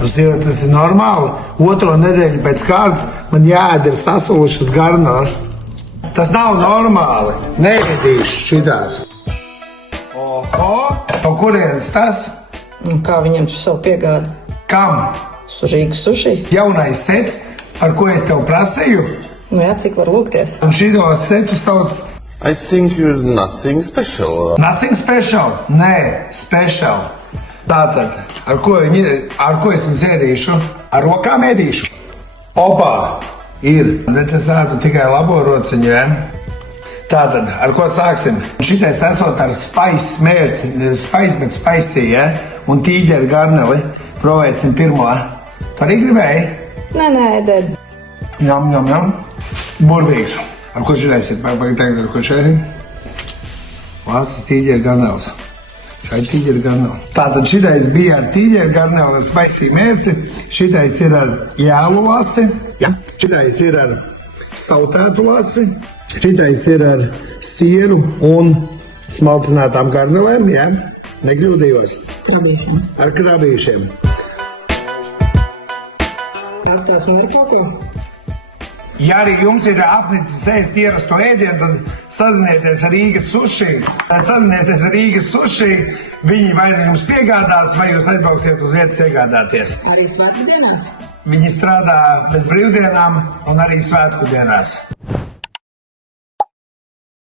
Tas ir normāli. Otro nedēļu pēc kārtas man jāēd ir sasolušas garnās. Tas nav normāli. Nevedīšu šitās. Oho! No kurienes tas? Un kā viņam šo savu piegādi? Kam? Rīgas suši? Jaunais sets, ar ko es tev prasīju? Nu jā, cik var lūgties? Un šito setu sauc I think you're nothing special. Nothing special? Nē, special. Tātad, ar ko es viņus ēdīšu? Ar rokām ēdīšu. Opā! Ir. Tas ēdu tikai labo rociņu, ja? Tātad, ar ko sāksim? Šitais esot ar spice mērci, spice, bet spicy, ja? Un tīģeru garneli. Provēsim pirmo. Tu arī gribēji? Nē, ēdēt. Jam. Burvīgs. Ar ko šitais ir? Tagad ar ko šitais ir? Vācis tīģeru garnels. Šai tīģeru garneli. Tātad šitais bija ar tīģeru garneli, ar spicy mērci. Šitais ir ar jēlu lasi. Ja? Šitais ir ar sautētu lasi. Šitais ir ar sieru un smalcinātām garnelēm. Ja? Nekļūdījos. Krabīšiem. Ar krabīšiem. Tās man ir kaut ko? Ja arī jums ir apnicis ēst ierasto ēdienu, tad sazinieties ar Rīgas suši. Viņi vai nu jums piegādās, vai jūs aizbrauksiet uz vietas iegādāties. Arī svētdienās? Viņi strādā bez brīvdienām un arī svētku dienās.